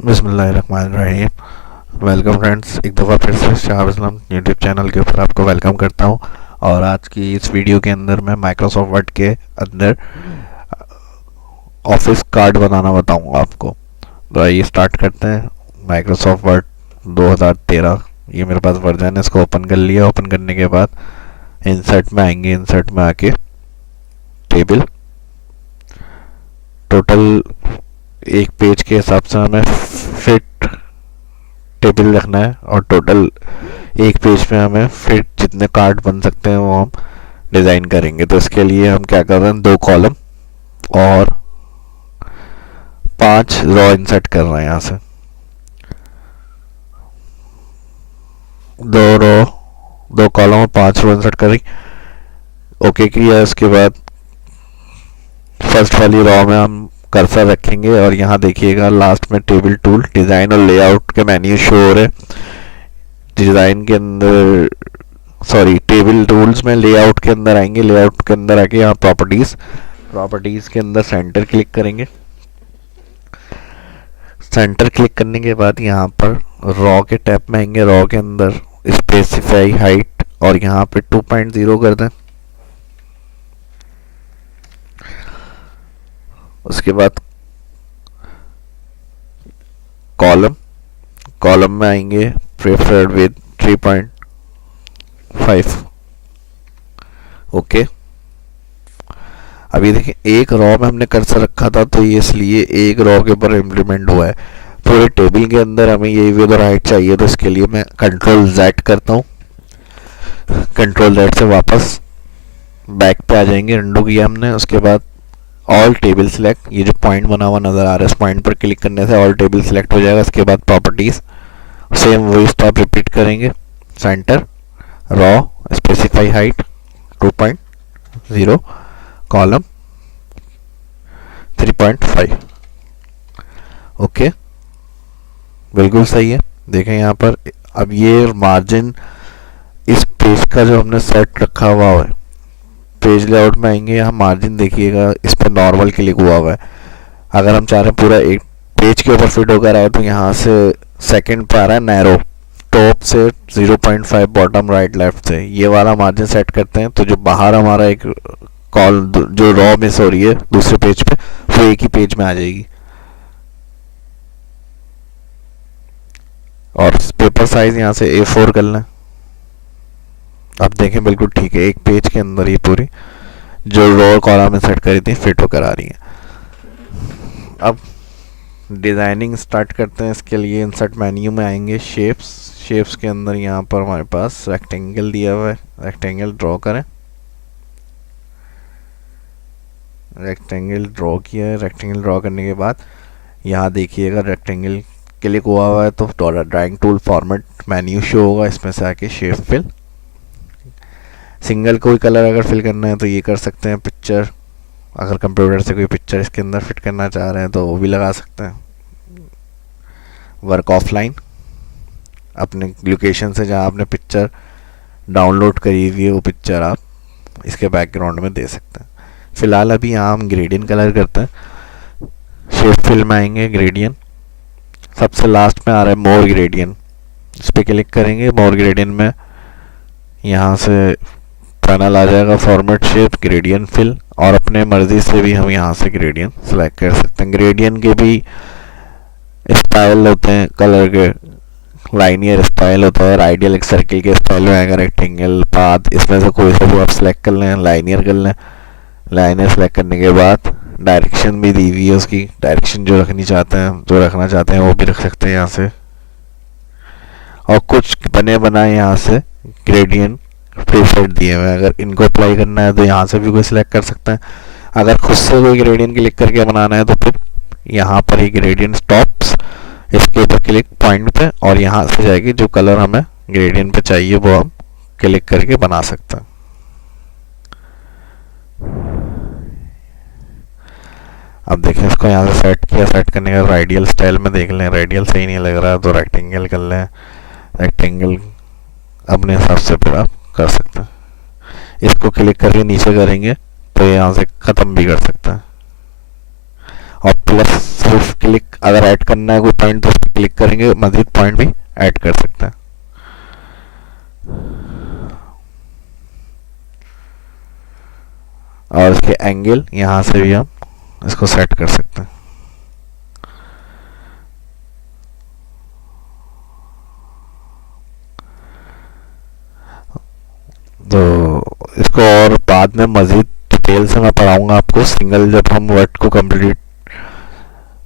बिस्मिल्लाहिर्रहमानिर्रहीम। Welcome friends, एक दफ़ा फिर से शाह इस्लाम यूट्यूब चैनल के ऊपर आपको वेलकम करता हूं। और आज की इस वीडियो के अंदर मैं माइक्रोसॉफ्ट वर्ड के अंदर ऑफिस कार्ड बनाना बताऊंगा आपको। तो आइए स्टार्ट करते हैं। माइक्रोसॉफ्ट वर्ड 2013 ये मेरे पास वर्जन है, इसको ओपन कर लिया। ओपन करने के बाद इंसर्ट में आएंगे। इंसर्ट में आके टेबल, टोटल एक पेज के हिसाब से हमें फिट टेबल रखना है और टोटल एक पेज पे हमें फिट जितने कार्ड बन सकते हैं वो हम डिज़ाइन करेंगे। तो इसके लिए हम क्या कर रहे हैं, 2 कॉलम और 5 रॉ इंसर्ट कर रहे हैं। यहाँ से 2 रॉ, 2 कॉलम और 5 रॉ इंसर्ट करें। ओके किया। उसके बाद फर्स्ट वाली रॉ में हम कर्सर रखेंगे और यहाँ देखिएगा लास्ट में टेबल टूल, डिज़ाइन और लेआउट के मेन्यू शो हो रहे। डिज़ाइन के अंदर टेबल टूल्स में लेआउट के अंदर आएंगे। लेआउट के अंदर आके यहाँ प्रॉपर्टीज़ के अंदर सेंटर क्लिक करेंगे। सेंटर क्लिक करने के बाद यहाँ पर रॉ के टैब में आएंगे। रॉ के अंदर स्पेसिफाई हाइट और यहाँ पे 2.0 कर दें। उसके बाद कॉलम में आएंगे प्रेफर्ड विद 3.5। ओके। अभी देखिए एक रॉ में हमने कर्सर रखा था तो ये इसलिए एक रॉ के ऊपर इम्प्लीमेंट हुआ है। पूरे टेबल के अंदर हमें ये विद और हाइट चाहिए, तो इसके लिए मैं कंट्रोल Z करता हूँ। कंट्रोल Z से वापस बैक पे आ जाएंगे। अंडू किया हमने। उसके बाद ऑल टेबल सिलेक्ट, ये जो पॉइंट बना हुआ नज़र आ रहा है इस पॉइंट पर क्लिक करने से ऑल टेबल सिलेक्ट हो जाएगा। उसके बाद प्रॉपर्टीज़, सेम वही स्टेप रिपीट करेंगे। Centre, raw, specify height 2.0, column 3.5। Okay, बिल्कुल सही है। देखें यहाँ पर अब ये मार्जिन इस पेज का जो हमने सेट रखा हुआ है, पेज लेआउट में आएंगे। यहाँ मार्जिन देखिएगा इस पर नॉर्मल क्लिक हुआ हुआ है। अगर हम चाह रहे हैं पूरा एक पेज के ऊपर फिट होकर आए तो यहाँ से सेकंड पे आ रहा है नैरो, टॉप से 0.5, बॉटम राइट लेफ्ट से ये वाला मार्जिन सेट करते हैं। तो जो बाहर हमारा एक कॉल जो रॉ मिस हो रही है दूसरे पेज पे, वो एक ही पेज में आ जाएगी। और पेपर साइज यहाँ से A4 कर लें। अब देखें बिल्कुल ठीक है, एक पेज के अंदर ये पूरी जो रो कॉलम में सेट करी थी फिट होकर आ रही है। अब डिज़ाइनिंग स्टार्ट करते हैं। इसके लिए इंसर्ट मेन्यू में आएंगे। शेप्स के अंदर यहाँ पर हमारे पास रेक्टेंगल दिया हुआ है। रेक्टेंगल ड्रॉ करें। रेक्टेंगल ड्रॉ किया है। रेक्टेंगल ड्रॉ करने के बाद यहाँ देखिएगा रेक्टेंगल क्लिक हुआ हुआ है तो drawing tool format menu show होगा। इसमें से आके शेप फिल, सिंगल कोई कलर अगर फिल करना है तो ये कर सकते हैं। पिक्चर, अगर कंप्यूटर से कोई पिक्चर इसके अंदर फिट करना चाह रहे हैं तो वो भी लगा सकते हैं। वर्क ऑफलाइन, अपने लोकेशन से जहाँ आपने पिक्चर डाउनलोड करी हुई है वो पिक्चर आप इसके बैकग्राउंड में दे सकते हैं। फ़िलहाल अभी यहाँ हम ग्रेडियंट कलर करते हैं। शेप फिल में आएंगे, ग्रेडियंट सबसे लास्ट में आ रहा है मोर ग्रेडियंट, इस पर क्लिक करेंगे। मोर ग्रेडियंट में यहाँ से पैनल आ जाएगा फॉर्मेट शेप, ग्रेडियंट फिल, और अपने मर्जी से भी हम यहाँ से ग्रेडियंट सेलेक्ट कर सकते हैं। ग्रेडियंट के भी स्टाइल होते हैं, कलर के लाइनियर स्टाइल होता है और आइडियल एक सर्किल के स्टाइल में आएगा। रेक्टेंगल, पाथ, इसमें से कोई सा वो आप सेलेक्ट कर लें। लाइनियर कर लें। लाइनियर सेलेक्ट करने के बाद डायरेक्शन भी दी हुई है, उसकी डायरेक्शन जो रखनी चाहते हैं, जो रखना चाहते हैं वो भी रख सकते हैं यहाँ से। और कुछ बने बनाए यहाँ से ग्रेडियंट प्रीसेट दिए हुए हैं, अगर इनको अप्लाई करना है तो यहाँ से भी कोई सिलेक्ट कर सकते हैं। अगर खुद से कोई ग्रेडियंट क्लिक करके बनाना है तो फिर यहाँ पर ही ग्रेडियंट स्टॉप्स, इसके ऊपर क्लिक पॉइंट पे और यहाँ से जाएगी जो कलर हमें ग्रेडियंट पे चाहिए वो हम क्लिक करके बना सकते हैं। अब देखें इसको यहाँ से सेट किया। सेट करने का रेडियल स्टाइल में देख लें, रेडियल सही नहीं लग रहा है तो रेक्टेंगल कर लें। रेक्टेंगल अपने हिसाब से फिर आप कर सकते हैं। इसको क्लिक करके नीचे करेंगे तो यहाँ से ख़त्म भी कर सकते हैं। और प्लस सिर्फ क्लिक, अगर ऐड करना है कोई पॉइंट तो उस पर क्लिक करेंगे, मजीद पॉइंट भी ऐड कर सकते हैं। और इसके एंगल यहाँ से भी हम इसको सेट कर सकते हैं। तो इसको और बाद में मजीद डिटेल से मैं पढ़ाऊंगा आपको। सिंगल जब हम वर्ड को कंप्लीट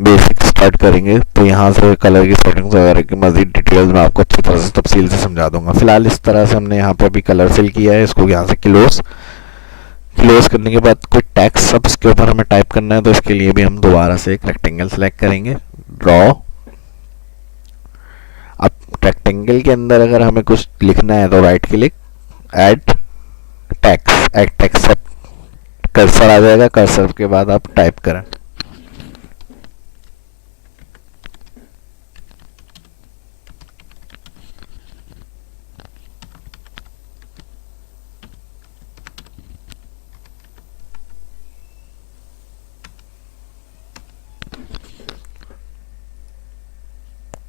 बेसिक स्टार्ट करेंगे तो यहाँ से कलर की सेटिंग्स वगैरह की मजीद डिटेल्स में आपको अच्छी तरह से तफसील से समझा दूंगा। फिलहाल इस तरह से हमने यहाँ पे अभी कलर फिल किया है, इसको यहाँ से क्लोज करने के बाद कोई टेक्स्ट सब इसके ऊपर हमें टाइप करना है, तो इसके लिए भी हम दोबारा से एक रेक्टेंगल सेलेक्ट करेंगे, ड्रॉ। अब रेक्टेंगल के अंदर अगर हमें कुछ लिखना है तो right click, add text, cursor आ जाएगा, कर्सर के बाद आप टाइप करें।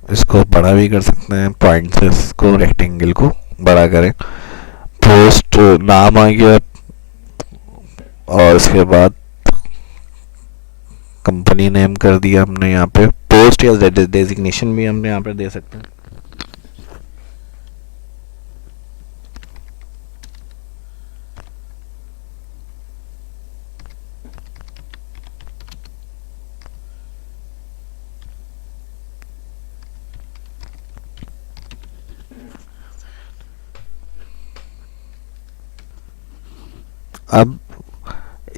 इसको बड़ा भी कर सकते हैं, पॉइंट से इसको रेक्टेंगल को बड़ा करें। पोस्ट नाम आ गया, और इसके बाद कंपनी नेम कर दिया हमने यहाँ पे। पोस्ट या डेजिग्नेशन भी हमने यहाँ पे दे सकते हैं। अब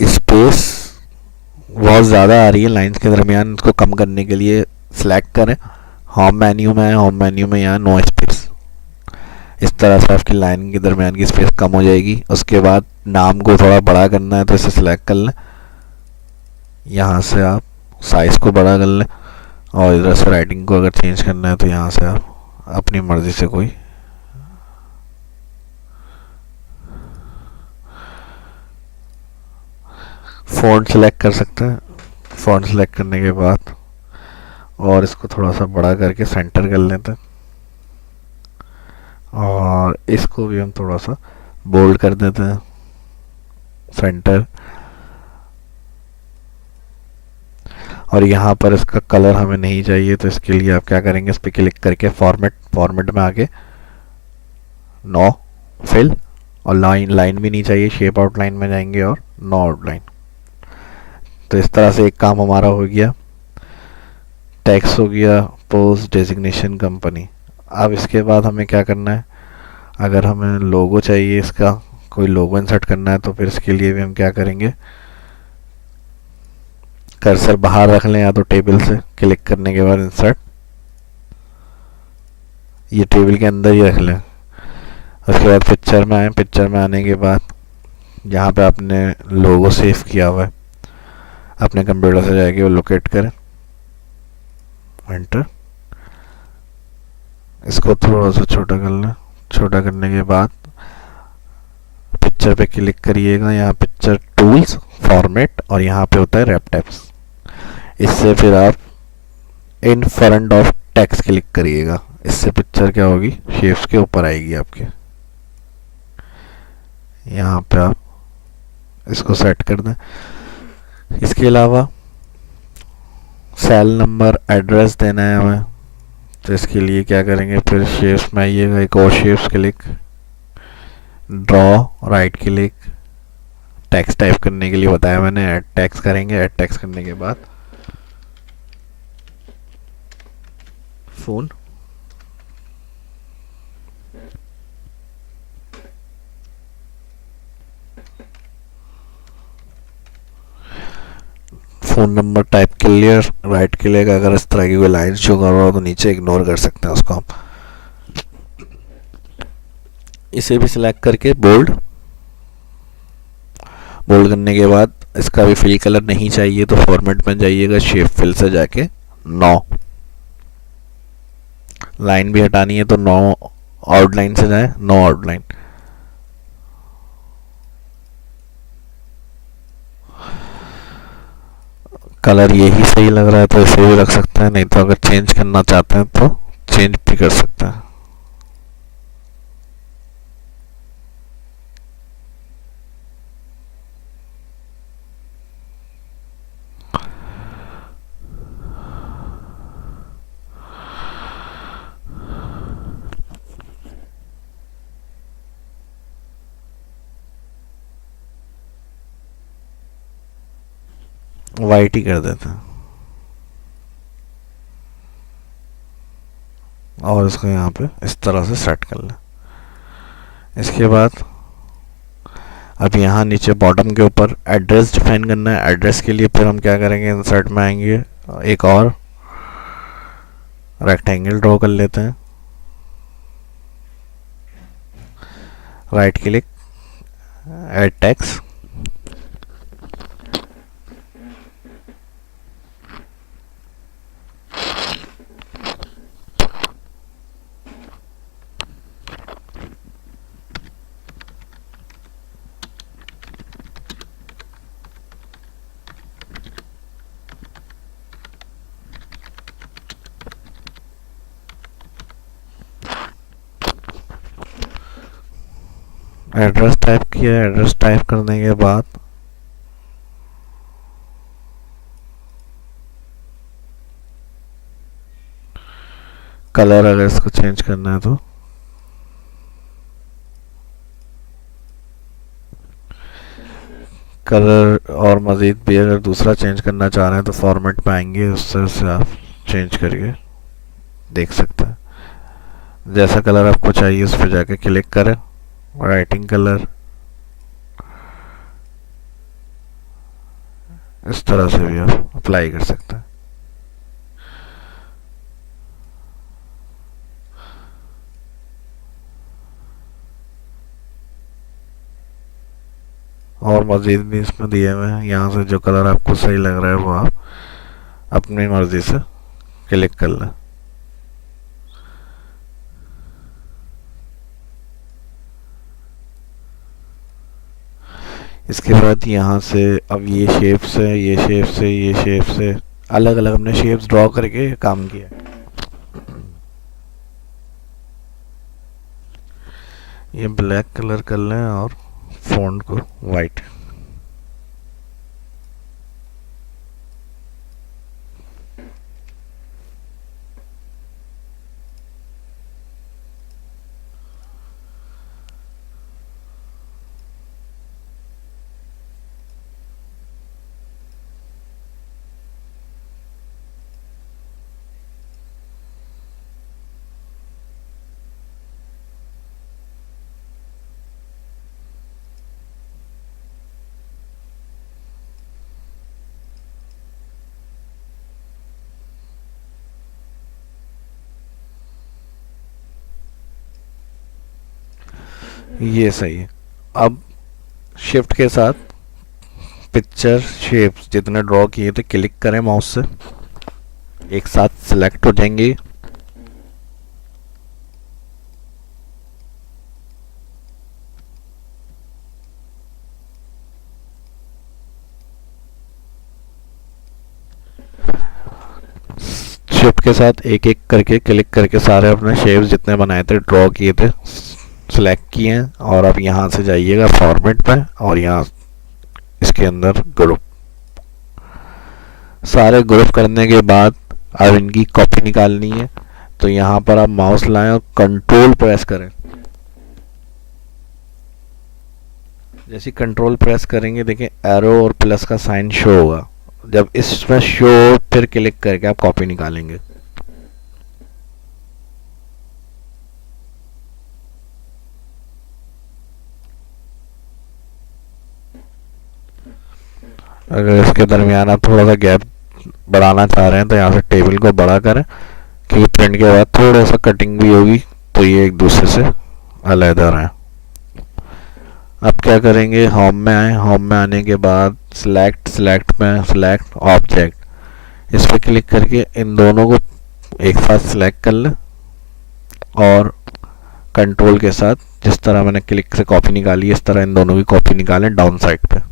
स्पेस बहुत ज़्यादा आ रही है लाइंस के दरमियान, इसको कम करने के लिए सिलेक्ट करें, होम मेन्यू में है, होम मेन्यू में यहाँ नो स्पेस। इस तरह से आपकी लाइन के दरमियान की स्पेस कम हो जाएगी। उसके बाद नाम को थोड़ा बड़ा करना है तो इसे सिलेक्ट कर लें, यहाँ से आप साइज़ को बड़ा कर लें, और इधर से राइटिंग को अगर चेंज करना है तो यहाँ से आप अपनी मर्ज़ी से कोई फ़ॉन्ट सेलेक्ट कर सकते हैं। फ़ॉन्ट सेलेक्ट करने के बाद और इसको थोड़ा सा बड़ा करके सेंटर कर लेते हैं, और इसको भी हम थोड़ा सा बोल्ड कर देते हैं, सेंटर। और यहाँ पर इसका कलर हमें नहीं चाहिए, तो इसके लिए आप क्या करेंगे, इस पर क्लिक करके फॉर्मेट में आके नो फिल, और लाइन भी नहीं चाहिए, शेप आउटलाइन में जाएंगे और नो आउटलाइन। तो इस तरह से एक काम हमारा हो गया, टैक्स हो गया, पोस्ट, डेजिग्नेशन, कंपनी। अब इसके बाद हमें क्या करना है, अगर हमें लोगो चाहिए, इसका कोई लोगो इंसर्ट करना है, तो फिर इसके लिए भी हम क्या करेंगे, कर्सर बाहर रख लें या तो टेबल से क्लिक करने के बाद इंसर्ट, ये टेबल के अंदर ही रख लें। उसके बाद पिक्चर में आए, पिक्चर में आने के बाद जहाँ पे आपने लोगो सेव किया हुआ है अपने कंप्यूटर से जाके वो लोकेट करें, एंटर। इसको थोड़ा सा छोटा कर लें, छोटा करने के बाद पिक्चर पे क्लिक करिएगा, यहाँ पिक्चर टूल्स, फॉर्मेट, और यहाँ पे होता है रैप टेक्स्ट। इससे फिर आप in front of text click करिएगा, इससे पिक्चर क्या होगी, शेप्स के ऊपर आएगी आपके। यहाँ पे आप इसको सेट कर दें। इसके अलावा सेल नंबर, एड्रेस देना है हमें, तो इसके लिए क्या करेंगे, फिर शेप्स में आइएगा, एक और shapes click, draw, right click, text type करने के लिए बताया मैंने, ऐड टेक्स्ट करेंगे। ऐड टेक्स्ट करने के बाद फ़ोन, फ़ोन नंबर टाइप कर लिया, राइट क्लिक। अगर इस तरह की कोई लाइन शो कर रहा हो तो नीचे इग्नोर कर सकते हैं उसको हम। इसे भी सिलेक्ट करके बोल्ड करने के बाद इसका भी फिल कलर नहीं चाहिए तो फॉर्मेट में जाइएगा, शेप फिल से जाके 9, लाइन भी हटानी है तो 9 आउटलाइन से जाए, 9 आउटलाइन। कलर यही सही लग रहा है तो इसे भी रख सकते हैं, नहीं तो अगर चेंज करना चाहते हैं तो चेंज भी कर सकते हैं। वाइट ही कर देते हैं और इसको यहाँ पे इस तरह से सेट कर लें। इसके बाद अब यहाँ नीचे बॉटम के ऊपर एड्रेस डिफाइन करना है। एड्रेस के लिए फिर हम क्या करेंगे, इंसर्ट में आएंगे, एक और रेक्टेंगल ड्रॉ कर लेते हैं, right click, add text, address type किया। एड्रेस टाइप करने के बाद कलर अगर इसको चेंज करना है तो कलर, और मज़ीद भी अगर दूसरा चेंज करना चाह रहे हैं तो फॉर्मेट में आएंगे, उससे आप चेंज करके देख सकते हैं। जैसा कलर आपको चाहिए उस पर जाके क्लिक करें, राइटिंग कलर, इस तरह से भी आप अप्लाई कर सकते हैं। और मज़ीद भी इसमें दिए हुए हैं, यहाँ से जो कलर आपको सही लग रहा है वो आप अपनी मर्ज़ी से क्लिक कर लें। इसके बाद यहाँ से अब ये शेप से, ये शेप से, ये शेप से अलग अलग हमने शेप्स ड्रॉ करके काम किया। ये ब्लैक कलर कर लें और फ़ॉन्ट को वाइट। ये सही है। अब शिफ्ट के साथ पिक्चर शेप्स जितने ड्रॉ किए थे क्लिक करें माउस से, एक साथ सिलेक्ट हो जाएंगे। शिफ्ट के साथ एक एक करके क्लिक करके सारे अपने शेप्स जितने बनाए थे, ड्रॉ किए थे, सिलेक्ट किए हैं। और अब यहाँ से जाइएगा फॉर्मेट पे और यहाँ इसके अंदर ग्रुप, सारे ग्रुप करने के बाद अब इनकी कॉपी निकालनी है। तो यहाँ पर आप माउस लाएं और कंट्रोल प्रेस करें। जैसे कंट्रोल प्रेस करेंगे देखिए एरो और प्लस का साइन शो होगा। जब इसमें शो फिर क्लिक करके आप कॉपी निकालेंगे। अगर इसके दरमियान आप थोड़ा सा गैप बढ़ाना चाह रहे हैं तो यहाँ से टेबल को बड़ा करें, क्योंकि प्रिंट के बाद थोड़ा सा कटिंग भी होगी तो ये एक दूसरे से अलग रहें। अब क्या करेंगे, होम में आए। होम में आने के बाद सिलेक्ट में सिलेक्ट ऑब्जेक्ट, इस पर क्लिक करके इन दोनों को एक साथ सिलेक्ट कर लें और कंट्रोल के साथ जिस तरह मैंने क्लिक से कॉपी निकाली इस तरह इन दोनों की कॉपी निकालें डाउन साइड पे।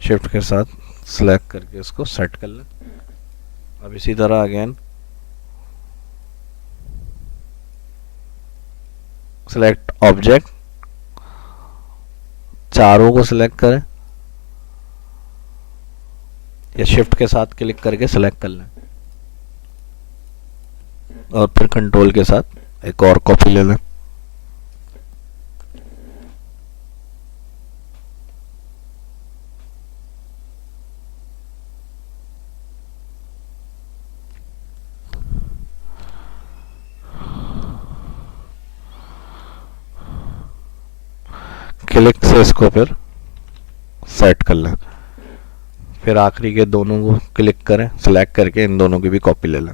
शिफ्ट के साथ सिलेक्ट करके इसको सेट कर लें। अब इसी तरह अगेन सिलेक्ट ऑब्जेक्ट, चारों को सिलेक्ट करें या शिफ्ट के साथ क्लिक करके सिलेक्ट कर लें और फिर कंट्रोल के साथ एक और कॉपी ले लें। क्लिक से इसको फिर सेट कर लें। फिर आखिरी के दोनों को क्लिक करें, सिलेक्ट करके इन दोनों की भी कॉपी ले लें।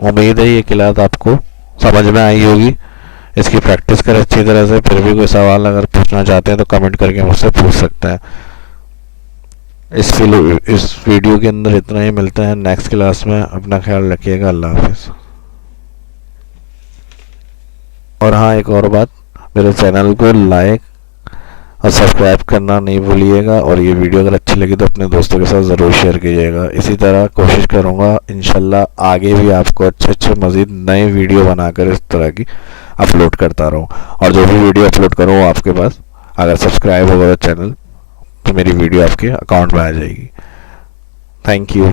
उम्मीद है ये क्लास आपको समझ में आई होगी। इसकी प्रैक्टिस करें अच्छी तरह से। फिर भी कोई सवाल अगर पूछना चाहते हैं तो कमेंट करके मुझसे पूछ सकते हैं। इस वीडियो के अंदर इतना ही। मिलते हैं नेक्स्ट क्लास में। अपना ख्याल रखिएगा। अल्लाह हाफिज़। और हाँ, एक और बात, मेरे चैनल को लाइक और सब्सक्राइब करना नहीं भूलिएगा। और ये वीडियो अगर अच्छी लगी तो अपने दोस्तों के साथ ज़रूर शेयर कीजिएगा। इसी तरह कोशिश करूँगा इंशाल्लाह आगे भी आपको अच्छे अच्छे मज़ीद नए वीडियो बनाकर इस तरह की अपलोड करता रहूँ। और जो भी वीडियो अपलोड करूँ वो आपके पास अगर सब्सक्राइब होगा तो चैनल तो मेरी वीडियो आपके अकाउंट में आ जाएगी। Thank you.